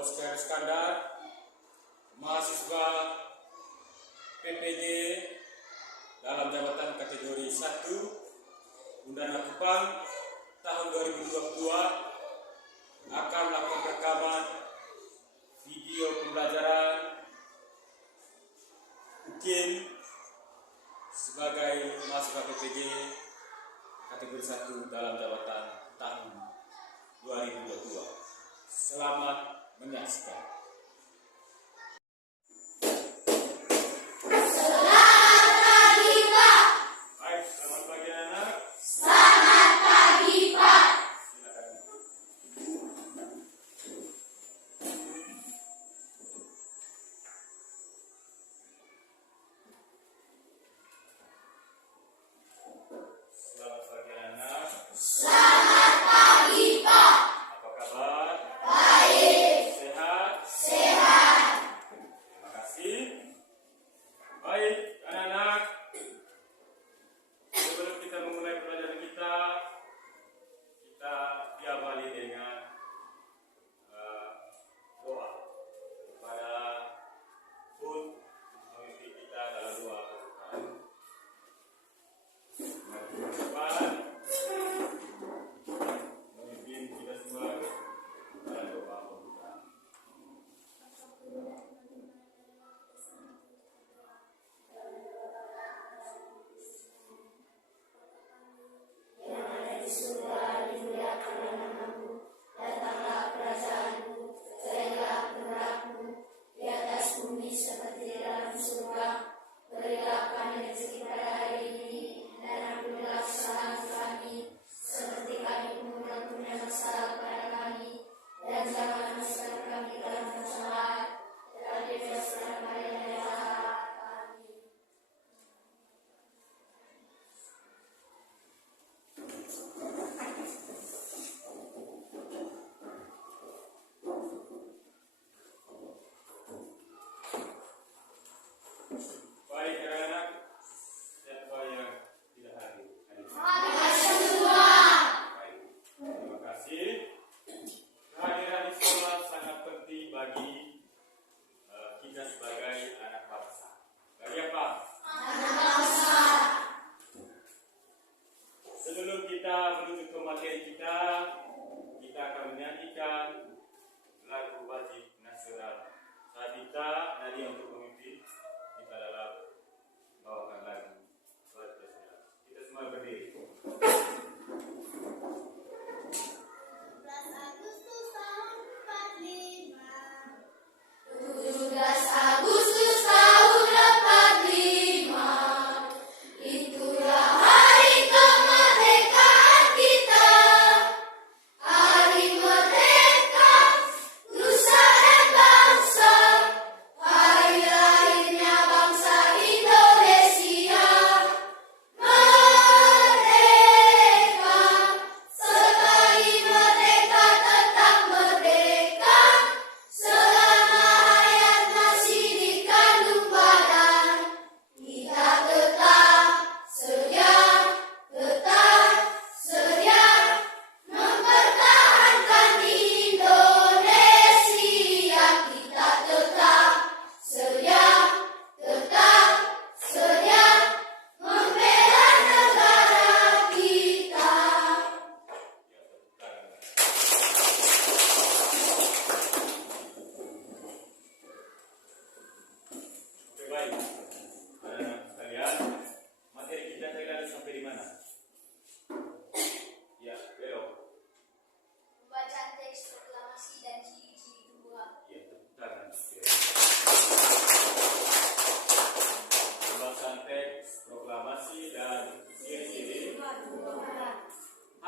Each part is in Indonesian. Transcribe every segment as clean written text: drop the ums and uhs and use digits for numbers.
Oscar Iskandar, mahasiswa PPD dalam jabatan kategori 1 Undana Kupang tahun 2022 akan melakukan rekaman video pembelajaran UKIM sebagai mahasiswa PPD kategori 1 dalam jabatan tahun 2022. Selamat menyaksikan.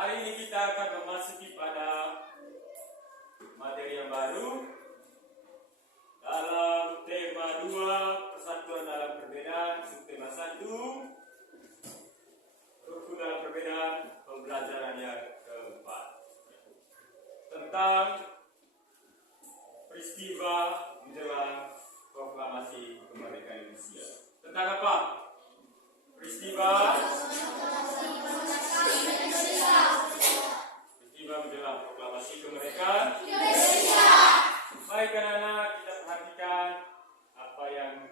Hari ini kita akan memasuki pada materi yang baru dalam tema 2, persatuan dalam perbedaan, subtema 1, rukun dalam perbedaan, pembelajaran yang keempat, tentang peristiwa menjelang proklamasi kemerdekaan Indonesia. Tentang apa? Peristiwa menjelang proklamasi kemerdekaan Indonesia. Baik. Baik anak-anak, kita perhatikan apa yang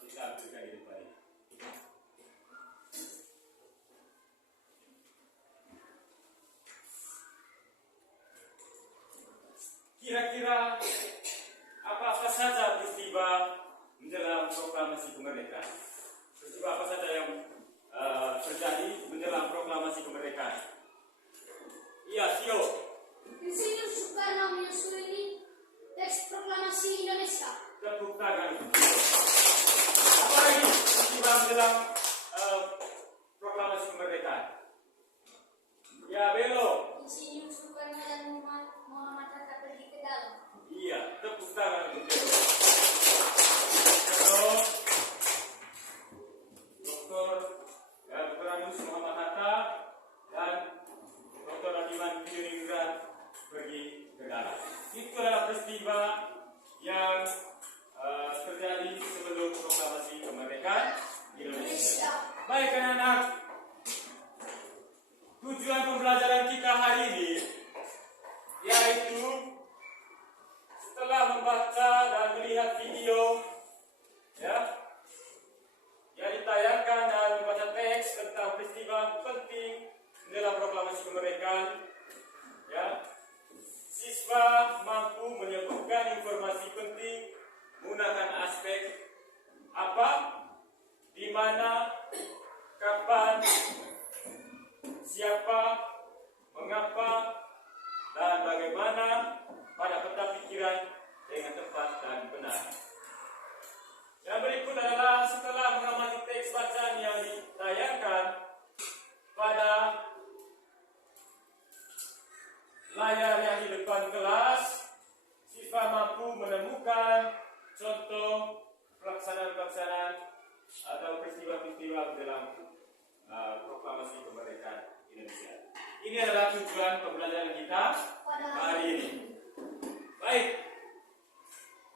kita ambilkan di depan ini. Kira-kira apa saja peristiwa menjelang proklamasi kemerdekaan? Peristiwa apa saja yang terjadi menjelang proklamasi kemerdekaan? Iya, Sio. Insinyur Soekarno menyusui teks proklamasi Indonesia. Tepuk tangan. Apa lagi peristiwa menjelang proklamasi kemerdekaan? Ya, Belo. Insinyur Soekarno dan Muhammad Hatta pergi ke dalam. Iya, tepuk tangan untuk Belo. Dr. Anus Muhammad Hatta dan Dr. Adiman Piriningrat pergi ke dalam. Itu adalah peristiwa yang terjadi sebelum proklamasi kemerdekaan Indonesia. Baik anak-anak, tujuan pembelajaran kita hari ini yaitu setelah membaca dan melihat video yang ditayangkan dan membaca teks tentang peristiwa penting dalam proklamasi kemerdekaan, siswa mampu menyebutkan informasi penting menggunakan aspek apa, di mana, kapan, siapa, mengapa, dan bagaimana pada peta pikiran dengan tepat dan benar. Yang berikut adalah setelah mengamati teks bacaan yang ditayangkan pada layar yang di depan kelas, siswa mampu menemukan contoh pelaksanaan-pelaksanaan atau peristiwa-peristiwa dalam proklamasi kemerdekaan Indonesia. Ini adalah tujuan pembelajaran kita hari ini. Baik,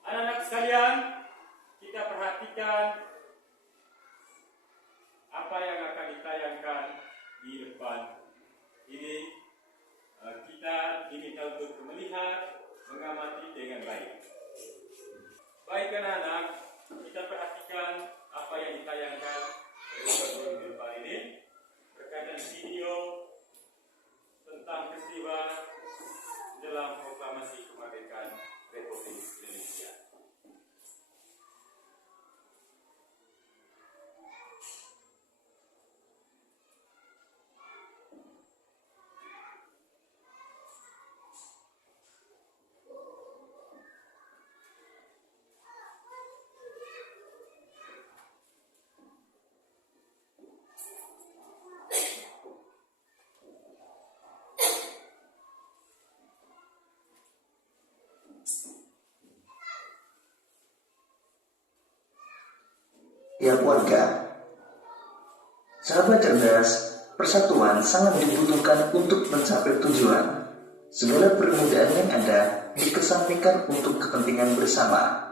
anak-anak sekalian, kita perhatikan apa yang akan ditayangkan di depan ini. Kita diminta untuk melihat, mengamati dengan baik. Baik anak-anak, kita perhatikan apa yang ditayangkan di depan ini berkaitan video tentang peristiwa dalam proklamasi kemerdekaan Republik Indonesia. Ya warga, sahabat cerdas, persatuan sangat dibutuhkan untuk mencapai tujuan. Segala perbedaan yang ada dikesampingkan untuk kepentingan bersama.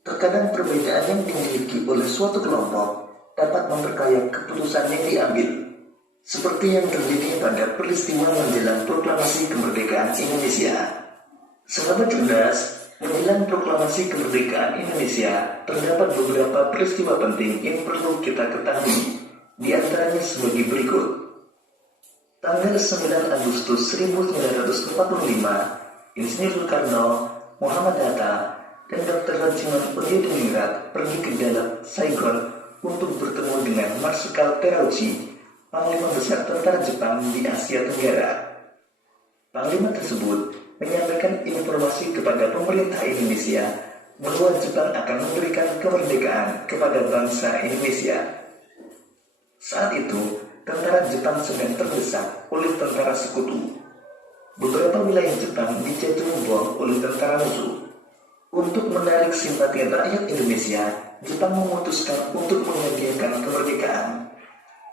Terkadang perbedaan yang dimiliki oleh suatu kelompok dapat memperkaya keputusan yang diambil, seperti yang terjadi pada peristiwa menjelang proklamasi kemerdekaan Indonesia. Sahabat cerdas, menjelang proklamasi kemerdekaan Indonesia, terdapat beberapa peristiwa penting yang perlu kita ketahui. Di antaranya sebagai berikut. Tanggal 9 Agustus 1945, Insinyur Soekarno, Muhammad Hatta, dan Dr. Rajiman Piriningrat pergi ke dalam Saigon untuk bertemu dengan Marsikal Terauchi, Panglima Besar Tentara Jepang di Asia Tenggara. Panglima tersebut menyampaikan informasi kepada pemerintah Indonesia bahwa Jepang akan memberikan kemerdekaan kepada bangsa Indonesia. Saat itu, tentara Jepang sedang terdesak oleh tentara sekutu. Beberapa wilayah Jepang dijajah bom oleh tentara musuh. Untuk menarik simpati rakyat Indonesia, Jepang memutuskan untuk menyediakan kemerdekaan.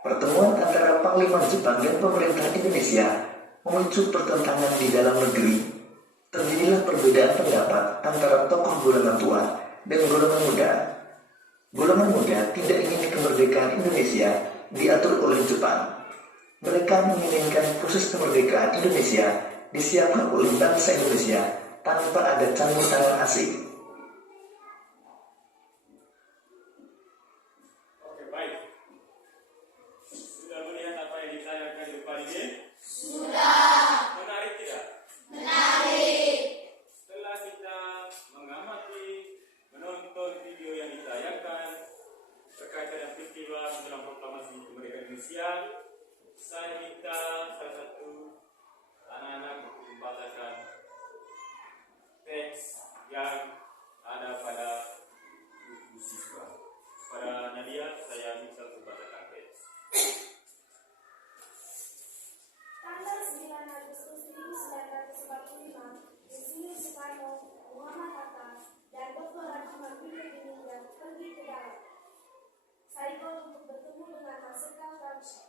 Pertemuan antara Panglima Jepang dan pemerintah Indonesia memicu pertentangan di dalam negeri. Terjadilah perbedaan pendapat antara tokoh golongan tua dan golongan muda. Golongan muda tidak ingin kemerdekaan Indonesia diatur oleh Jepang. Mereka menginginkan proses kemerdekaan Indonesia disiapkan oleh bangsa Indonesia tanpa ada campur tangan asing. Oke, baik. Sudah melihat apa yang ditayangkan di depan ini? Sudah. Menarik tidak? Menarik. Setelah kita mengamati, menonton video yang ditayangkan terkait dengan peristiwa menjelang proklamasi kemerdekaan Indonesia, saya minta salah satu anak-anak membacakan teks yang ada pada buku siswa. Pada Nadia, saya minta untuk bacakan teks. Tanggal 9 Agustus 1945, Insinyur Soekarno, Muhammad Hatta, dan Dr. Rahmat Birmingham pergi ke darat Saigon untuk bertemu dengan Marsikal Groucho,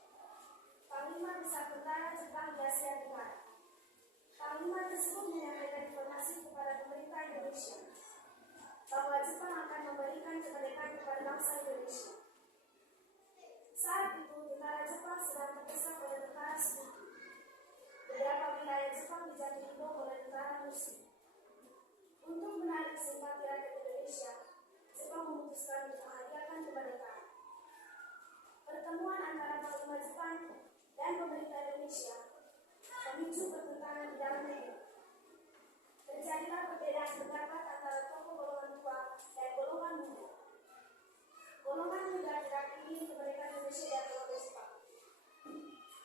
Panglima Besar Tentara Jepang di Asia Tenggara. Panglima tersebut menyampaikan informasi kepada pemerintah Indonesia bahwa Jepang akan memberikan kemerdekaan kepada bangsa Indonesia. Saat itu, tentara Jepang sedang terdesak oleh tentara Sekutu. Beberapa wilayah Jepang dijatuhi bom oleh tentara musuh. Untuk menarik simpati rakyat Indonesia, Jepang memutuskan untuk menghadiahkan kemerdekaan. Pertemuan antara Panglima Jepang dan pemerintah Indonesia memicu pertentangan di dalam negeri. Terjadilah perbedaan pendapat antara tokoh golongan tua dan golongan muda. Golongan muda tidak ingin kemerdekaan Indonesia dari oleh Jepang.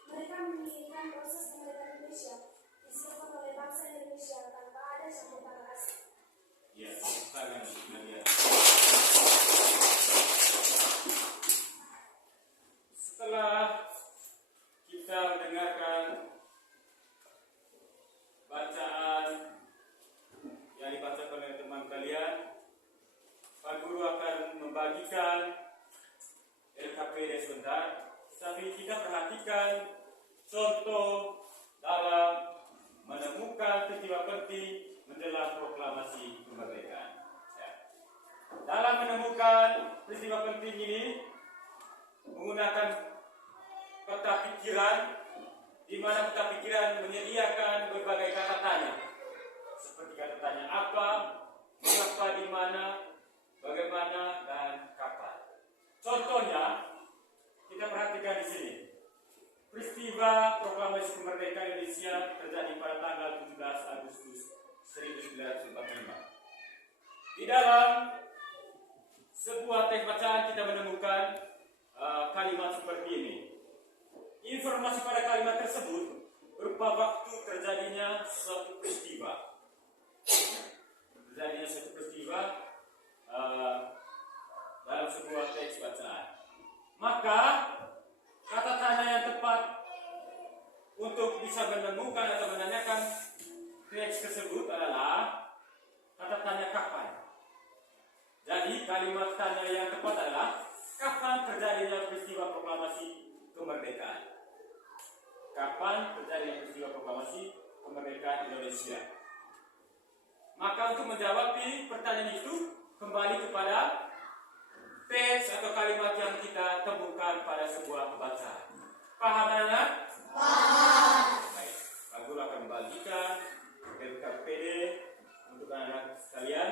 Mereka menginginkan proses kemerdekaan Indonesia disiapkan oleh bangsa Indonesia tanpa ada campur tangan asing. Ya, silakan Nadia. Setelah kita mendengarkan bacaan yang dibacakan oleh teman kalian, Pak Guru akan membagikan LKPD sebentar, tapi kita perhatikan contoh dalam menemukan peristiwa penting menjelang proklamasi kemerdekaan. Ya. Dalam menemukan peristiwa penting ini menggunakan peta pikiran, di mana peta pikiran menyediakan berbagai kata tanya, seperti kata tanya apa, mengapa, di mana, bagaimana, dan kapan. Contohnya, kita perhatikan di sini. Peristiwa proklamasi kemerdekaan Indonesia terjadi pada tanggal 17 Agustus 1945. Di dalam sebuah teks bacaan kita menemukan kalimat seperti ini. Informasi pada kalimat tersebut berupa waktu terjadinya suatu peristiwa. Dalam sebuah teks bacaan. Maka kata tanya yang tepat untuk bisa menemukan atau menanyakan teks tersebut adalah kata tanya kapan. Jadi kalimat tanya yang tepat adalah kapan terjadinya peristiwa proklamasi kemerdekaan. Kapan terjadinya peristiwa proklamasi kemerdekaan Indonesia. Maka untuk menjawab pertanyaan itu kembali kepada teks atau kalimat yang kita temukan pada sebuah bacaan. Paham anak? Paham. Baik, Pak Guru akan membagikan LKPD untuk anak-anak sekalian.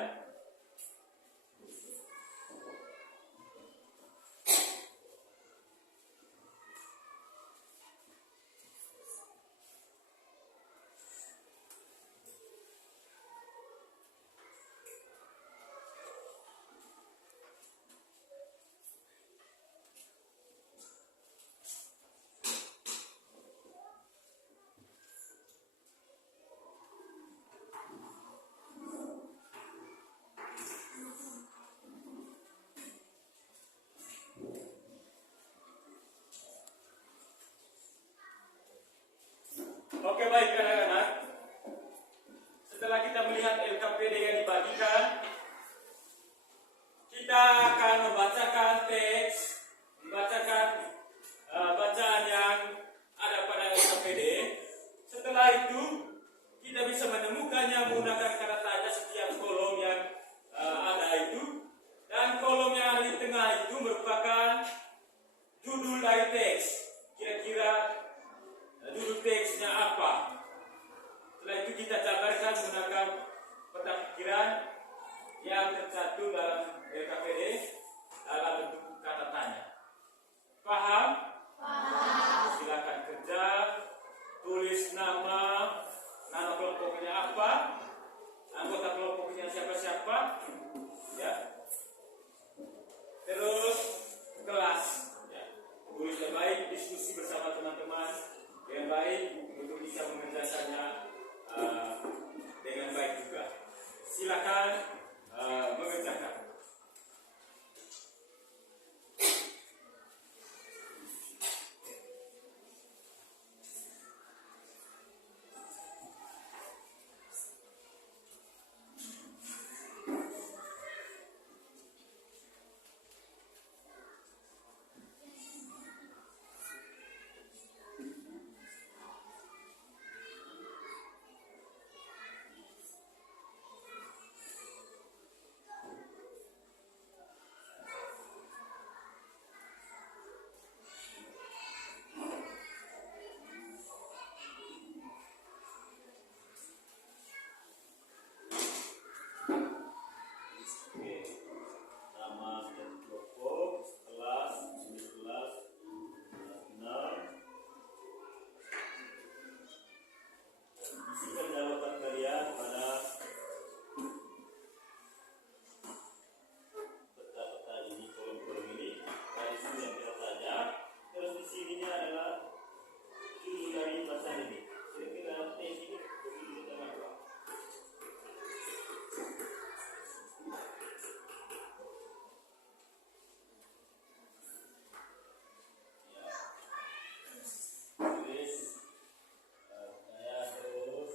Oke, baik anak-anak. Setelah kita melihat LKPD yang dibagikan, kita akan membacakan teks, membacakan bacaan yang ada pada LKPD. Setelah itu, kita bisa menemukannya menggunakan kata tanya setiap kolom yang ada itu. Dan kolom yang ada di tengah itu merupakan judul dari teks. Kira-kira judul teksnya apa? Setelah itu kita jabarkan menggunakan yang tercantum dalam LKPD dalam bentuk kata tanya. Paham? Silakan kerja, tulis nama kelompoknya apa, anggota kelompoknya siapa-siapa, ya. Terus kelas, ya. Tulis yang baik, diskusi bersama teman-teman yang baik untuk bisa mengerjakannya dengan baik juga. Silakan mengerjakan. Nama kelompok, kelas, kelas 6. Isikan jawaban kalian pada peta-peta ini, kolom-kolom ini. Dari sini yang kita tanya. Terus di sininya adalah judul dari pasal ini. Kira-kira tes ini judul kita apa? Tulis saya terus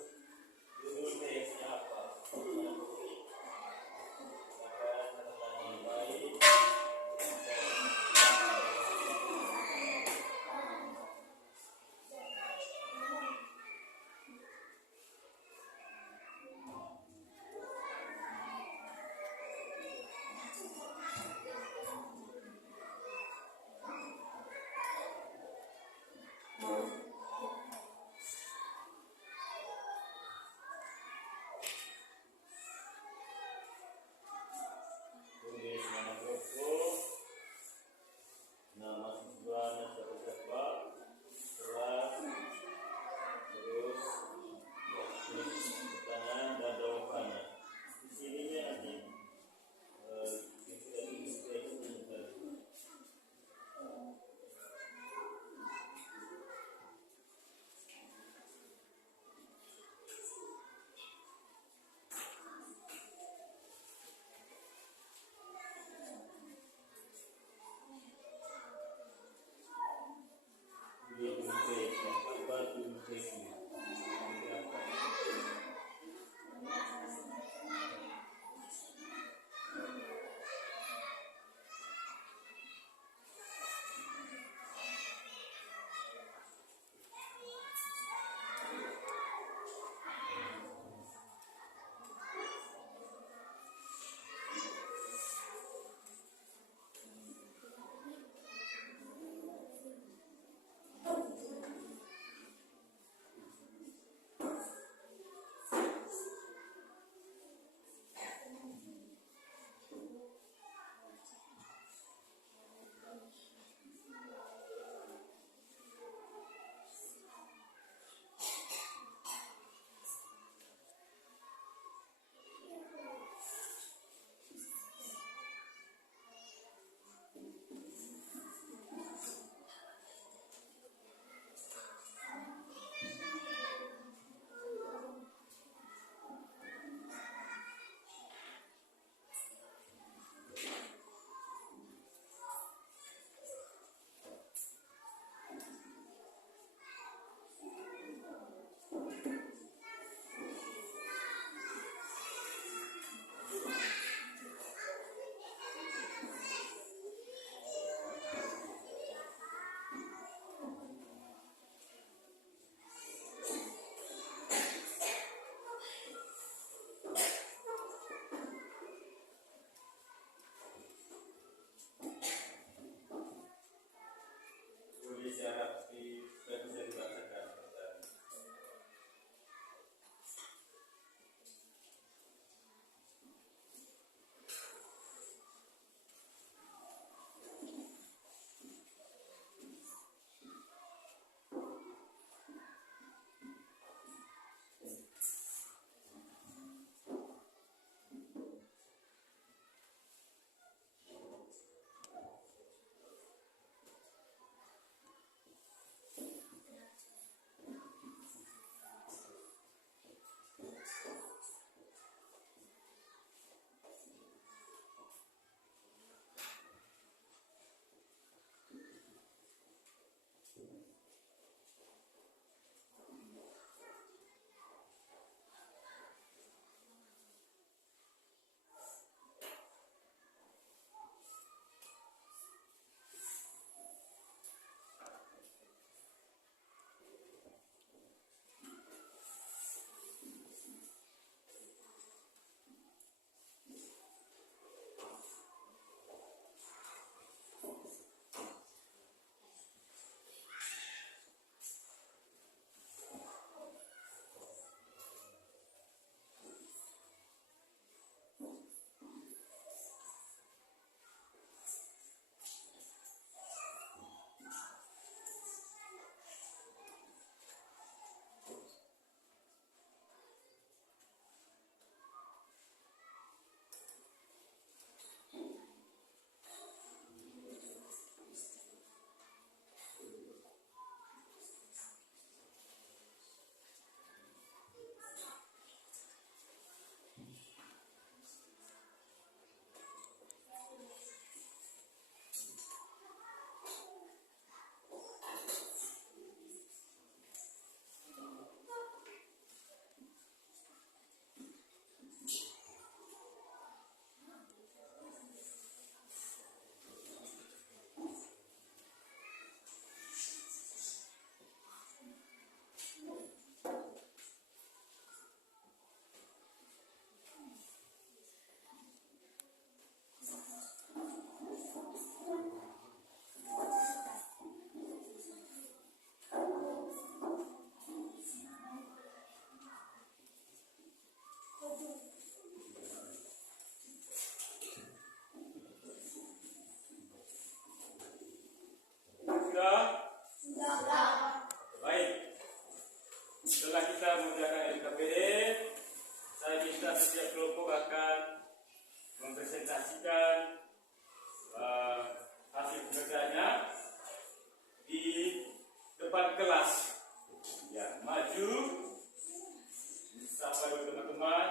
Baru teman-teman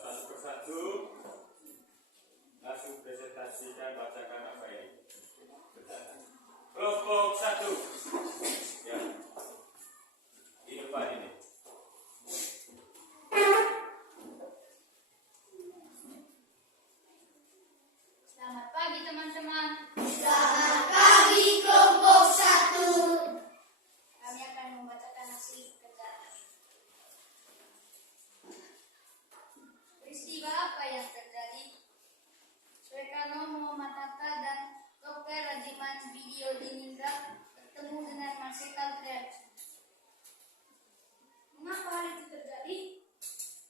satu persatu langsung presentasikan, bacakan apa ini. Kelompok 1 ya, di depan ini. Selamat pagi teman-teman. Selamat pagi kelompok 1. Kami akan membacakan hasil kerja. Peristiwa apa yang terjadi? Soekarno, Muhammad Hatta, dan Dr. Rajiman Video Dinindra bertemu dengan Marsikal Triaji. Mengapa hal itu terjadi?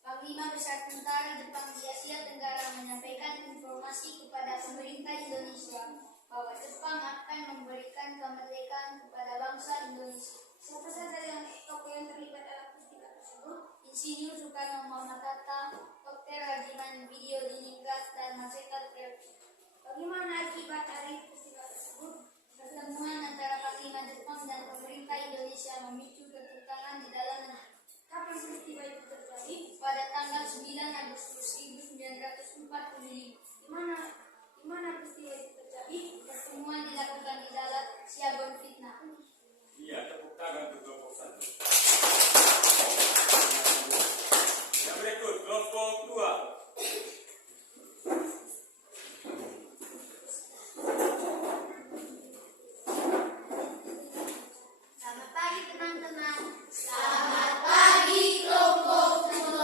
Panglima Besar Tentara Jepang di Asia Tenggara menyampaikan informasi kepada pemerintah Indonesia bahwa Jepang akan memberikan kemerdekaan kepada bangsa Indonesia. Siapa saja yang tokoh yang terlibat dalam peristiwa tersebut? Insinyur Soekarno, Muhammad Hatta, Dr. Rajiman Video Diningrat, dan Marsikal Triaji. Bagaimana akibat dari peristiwa tersebut? Pertemuan antara Panglima Jepang dan pemerintah Indonesia memicu ketegangan di dalam negeri. Kapan peristiwa itu terjadi? Pada tanggal 9 Agustus 1945, Di mana peristiwa itu terjadi? pertemuan dilakukan di dalam Siagon Fitnah. Iya, tepuk tangan untuk kelompok 1. Yang berikut kelompok 2. Selamat pagi teman-teman. Selamat pagi kelompok 2.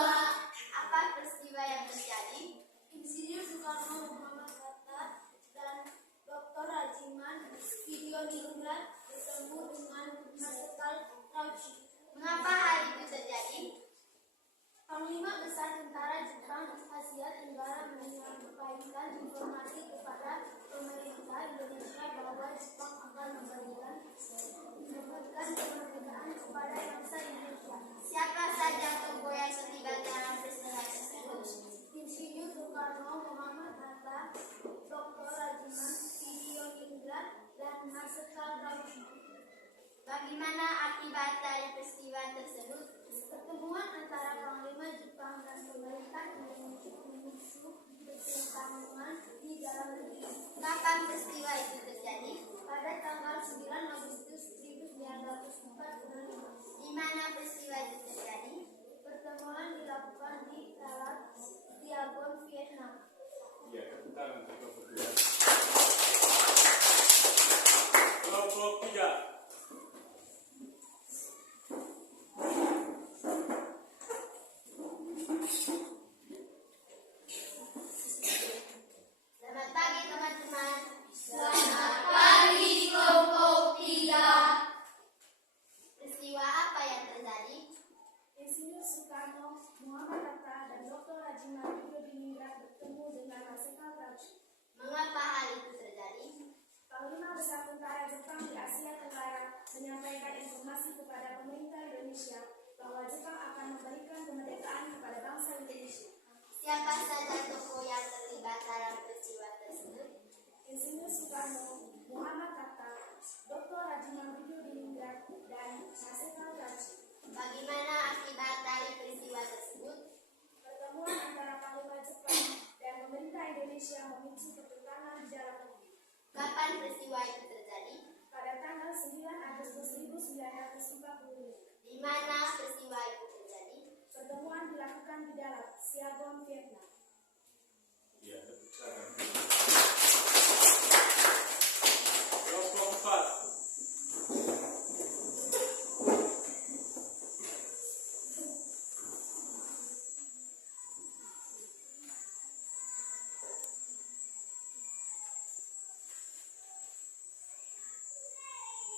Apa peristiwa yang terjadi? Insinyur Soekarno, Muhammad Hatta, dan Dr. Rajiman Video Diningrat bertemu dengan Marsikal Triaji. Mengapa hal itu terjadi? Panglima Besar Tentara Jepang Asia Tenggara menyampaikan informasi kepada pemerintah Indonesia bahwa Jepang akan memberikan kemerdekaan kepada bangsa Indonesia. Siapa saja tokoh yang terlibat dalam peristiwa tersebut? Insinyur Soekarno, Muhammad Hatta, Dr. Rajiman Video Diningrat, dan Marsikal Triaji. Bagaimana akibat dari peristiwa tersebut? Pertemuan antara Panglima Jepang dan pemerintah Indonesia memicu ketegangan di dalam negeri. Kapan peristiwa itu terjadi? Pada tanggal 9 Agustus 1945, Di mana peristiwa itu terjadi? pertemuan dilakukan di dalam Siagon, Vietnam. Iya, tepuk tangan untuk kelompok 2. Kelompok 3. Selamat pagi teman-teman. Selamat pagi kelompok 3. Peristiwa apa yang terjadi? Insinyur Soekarno, Muhammad Hatta, dan Dr. Rajiman Video Diningrat bertemu dengan Marsikal Triaji. Mengapa hal itu terjadi? Panglima Besar Tentara Jepang di Asia Tenggara menyampaikan informasi kepada pemerintah Indonesia bahwa Jepang akan memberikan kemerdekaan kepada bangsa Indonesia. Siapa saja tokoh yang terlibat dalam peristiwa tersebut? Insinyur Soekarno, Muhammad Hatta, Dr. Rajiman Video Diningrat, dan Marsikal Triaji. Bagaimana akibat dari peristiwa tersebut? Pertemuan antara Panglima Jepang dan pemerintah Indonesia memicu ketegangan di dalam negeri. Kapan peristiwa itu terjadi? Pada tanggal 9 Agustus 1945, Iya, Di mana peristiwa itu terjadi? pertemuan dilakukan di dalam Siagon, Vietnam. Iya, tepuk tangan. Kelompok 4.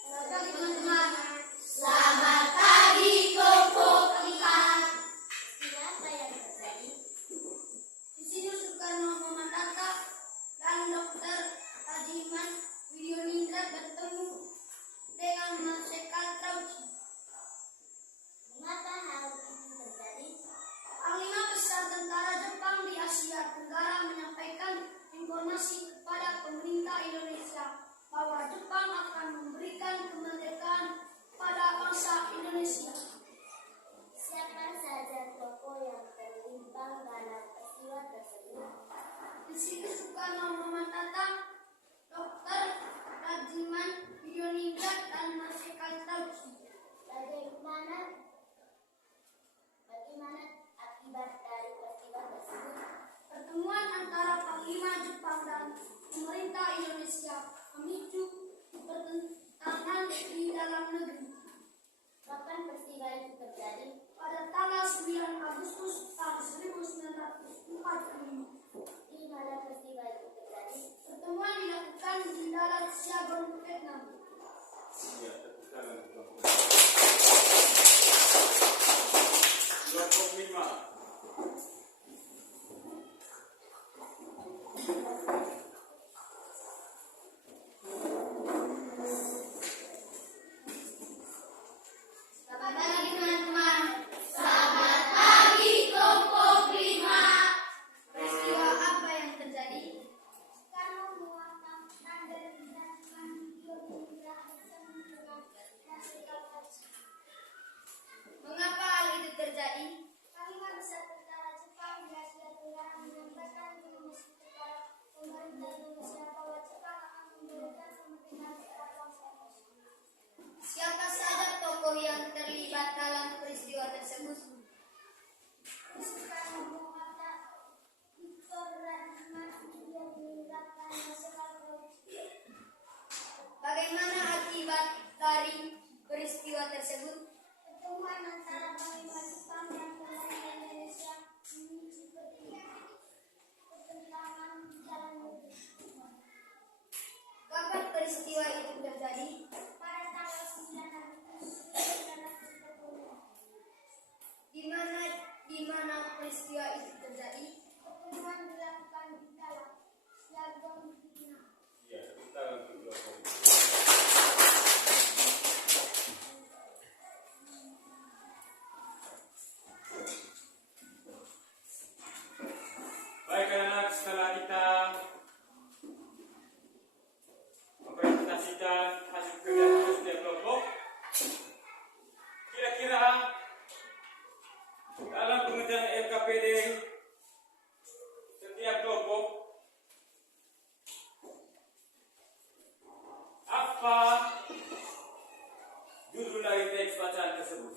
Selamat pagi teman-teman. Selamat pagi Jepang dan pemerintah Indonesia memicu pertentangan di dalam negeri. Kapan peristiwa itu terjadi? Pada tanggal 9 Agustus tahun 1945, Di mana peristiwa itu terjadi? pertemuan dilakukan di darat Saigon, Vietnam. Iya, tepuk tangan untuk kelompok 5. Selamat pagi teman-teman. Selamat pagi kelompok 5. Peristiwa apa yang terjadi? Soekarno mewakafkan dan mendatangkan video Indra bersama dengan Nasional Haji. Mengapa hal itu terjadi? Panglima Besar Tentara Jepang di Asia Tenggara menyampaikan informasi kepada pemerintah Indonesia bahwa Jepang akan memberikan kemerdekaan kepada bangsa Indonesia. Siapa saja tokoh yang terlibat dalam peristiwa tersebut? Soekarno Muhammad, Victor Rahman, Video Indra dan Nasional Haji. Bagaimana akibat dari peristiwa tersebut? Pertemuan antara Panglima Jepang dan pemerintah Indonesia memicu pertentangan di dalam negeri. Kapan peristiwa itu terjadi? Pada tanggal 9 Agustus 1945, Di mana peristiwa itu terjadi? pertemuan dilakukan di dalam Saigon, Vietnam. Iya, tepuk tangan untuk kelompok 5. Baik anak-anak, setelah kita mempresentasikan hasil kegiatan setiap kelompok, kira-kira dalam pengerjaan LKPD setiap kelompok apa judul dari teks bacaan tersebut?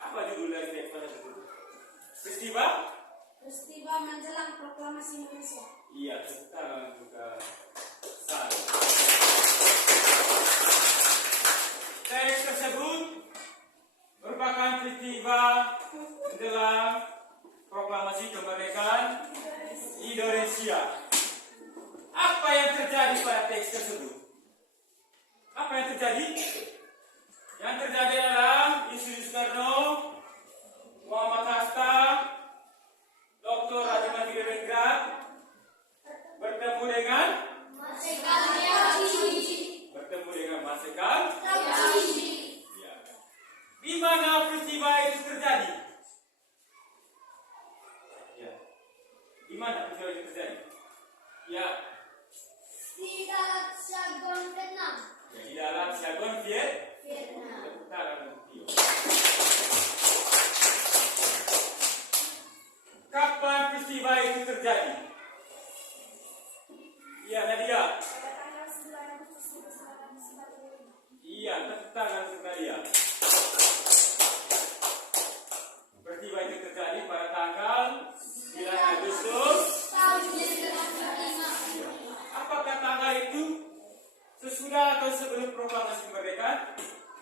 Apa judul dari teks bacaan tersebut? Peristiwa? Peristiwa menjelang proklamasi Indonesia. Iya, tepuk tangan juga saya. Teks tersebut merupakan peristiwa menjelang proklamasi kemerdekaan Indonesia. Apa yang terjadi pada teks tersebut? Apa yang terjadi? Yang terjadi adalah Insinyur Soekarno, Muhammad Hatta, Dr. Rajiman Widodendra bertemu dengan Marsekal. Ya. Di mana peristiwa itu terjadi? Ya. Di mana peristiwa itu terjadi? Ya. Di dalam Saigon, Vietnam. Ya, di dalam Saigon, Vietnam. Tepuk tangan untuk Tio. Kapan peristiwa itu terjadi? Iya, Nadia. Pada tanggal 9 Agustus 1945. Iya, tepuk tangan untuk Nadia. Peristiwa itu terjadi pada tanggal 9 Agustus. Tahun 1945. Apakah tanggal itu sesudah atau sebelum proklamasi kemerdekaan?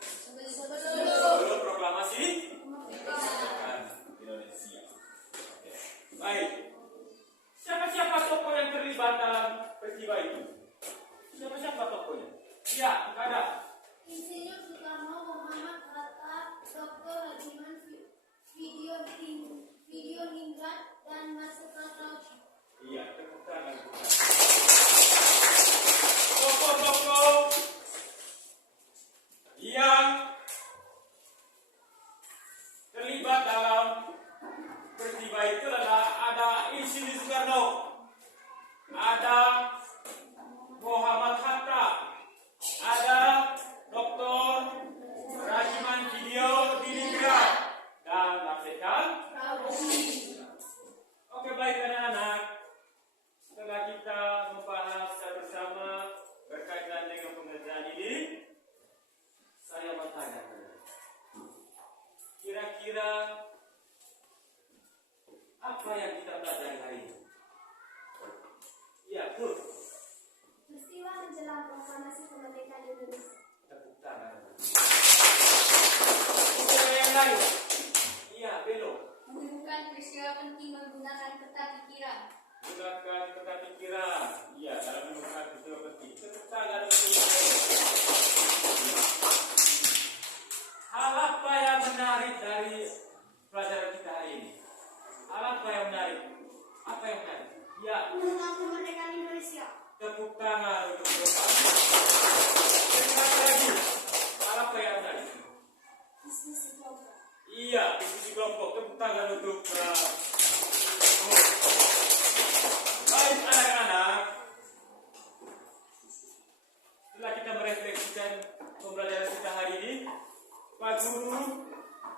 Sebelum proklamasi kemerdekaan Indonesia. Oke. Baik. Siapa-siapa tokoh yang terlibat dalam peristiwa itu? Siapa-siapa tokohnya? Ya, ada. Insinyur Soekarno, Muhammad Hatta, Dr. Rajiman Widodendra dan Marsekal Haji. Iya, tepuk tangan. Tokoh-tokoh yang terlibat dalam peristiwa itu adalah ada Insinyur Soekarno, ada Muhammad Hatta, ada Dr. Rajiman Widodendra dan Marsekal. Oke, baik anak-anak. Setelah kita membahas secara bersama berkaitan dengan pengerjaan ini, saya mau tanya kira-kira apa yang kita pelajari hari ini? Betul. Peristiwa menjelang proklamasi kemerdekaan Indonesia. Tepuk tangan. Peristiwa yang lain. Iya, belok. Menemukan peristiwa penting menggunakan peta pikiran. Gunakan peta pikiran. Iya, dalam menemukan peristiwa penting. Tepuk tangan. Hal apa yang menarik dari pelajaran kita hari ini? Hal apa yang menarik? Apa yang menarik? Ya, Tentang kemerdekaan Indonesia. tepuk tangan untuk Bapak. Sekali lagi, hal apa yang menarik? Diskusi kelompok. Iya, diskusi kelompok. Tepuk tangan untuk baik anak-anak. Setelah kita merefleksikan pembelajaran kita hari ini, Pak Guru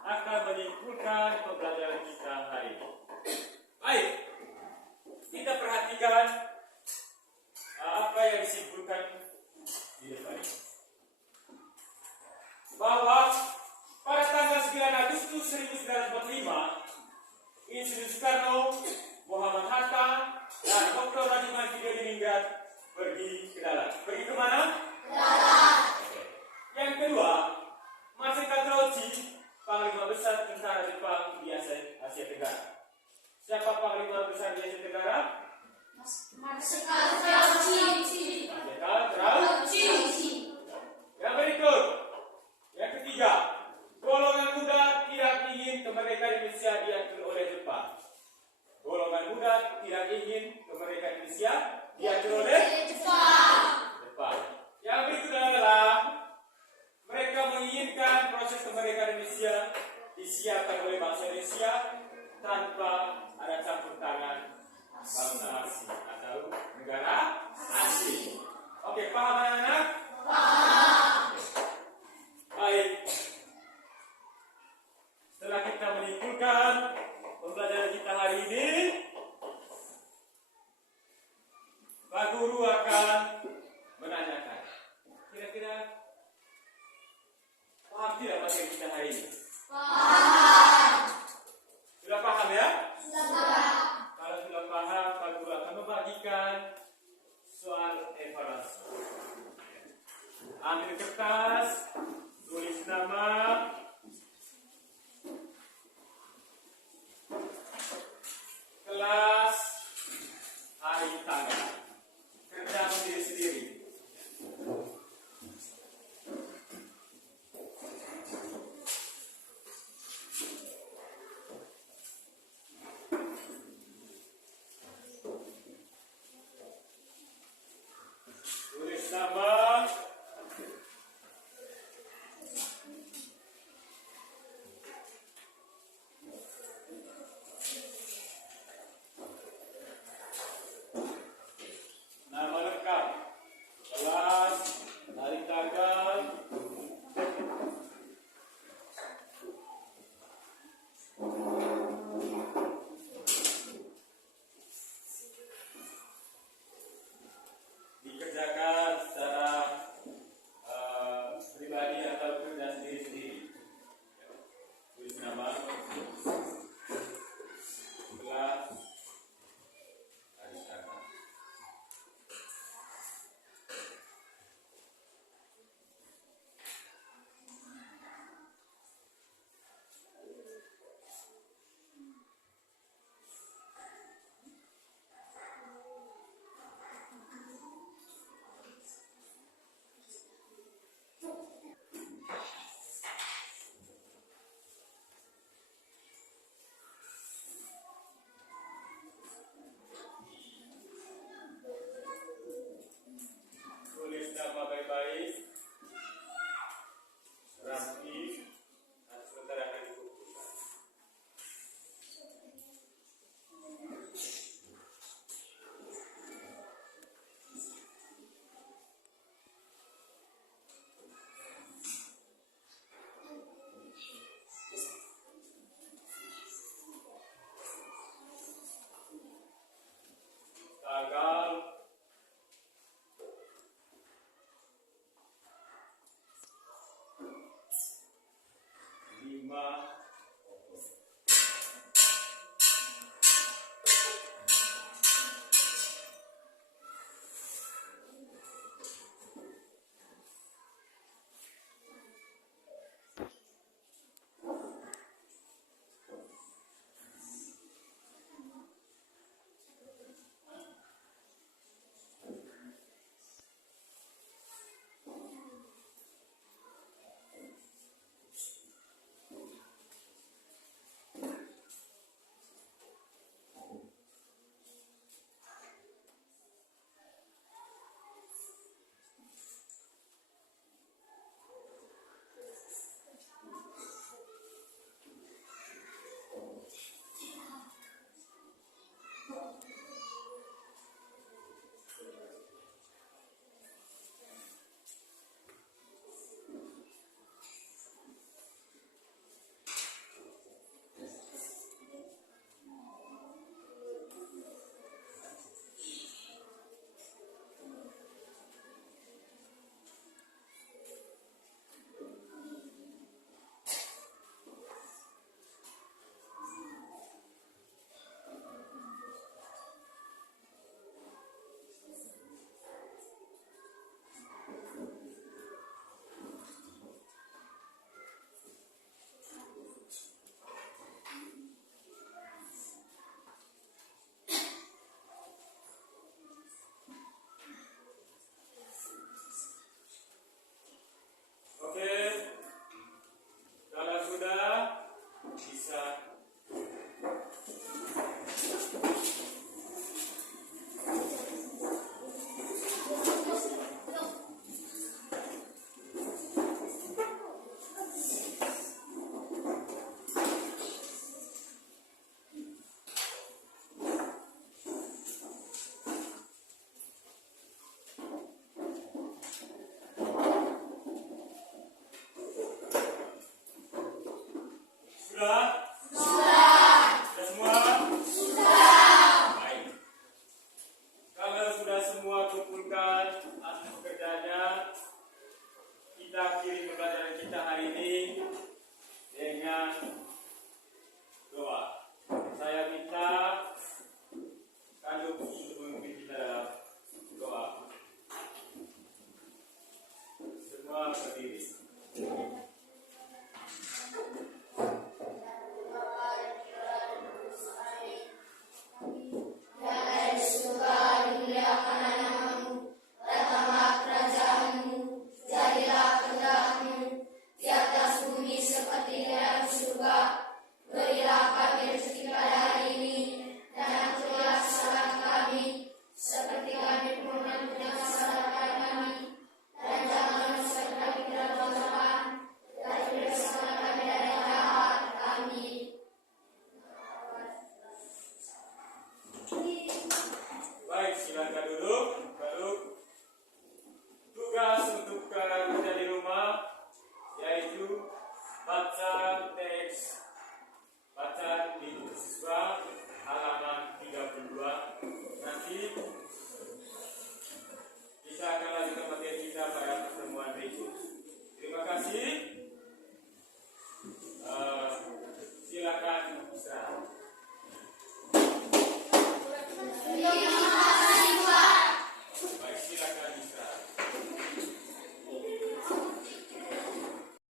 akan menyimpulkan pembelajaran kita hari ini. Baik, kita perhatikan apa yang disimpulkan di depan ini. Bahwa pada tanggal 9 Agustus 1945, Insinyur Soekarno, Muhammad Hatta, dan Dr. Rajiman Diningrat pergi ke darat. Pergi kemana? Ke darat. Yang kedua, Marshal Trauci, Panglima Besar Tentara Jepang di Asia Tenggara. Siapa Panglima Besar di Asia Tenggara? Marshal Trauci. Yang berikut, yang ketiga, golongan muda tidak ingin kemerdekaan Indonesia diatur oleh Jepang. Golongan muda tidak ingin kemerdekaan Indonesia diatur oleh Jepang. Yang berikut adalah mereka menginginkan proses kemerdekaan Indonesia disiapkan oleh bangsa Indonesia tanpa ada campur tangan bangsa asing atau negara asing. Oke, paham anak-anak? Paham. Baik. Setelah kita menyimpulkan pembelajaran kita hari ini, Pak Guru akan menanyakan, kira-kira paham tidak materi kita hari ini? Paham. Sudah paham ya? Sudah. Kalau sudah paham, Pak Guru akan membagikan soal evaluasi. Ambil kertas.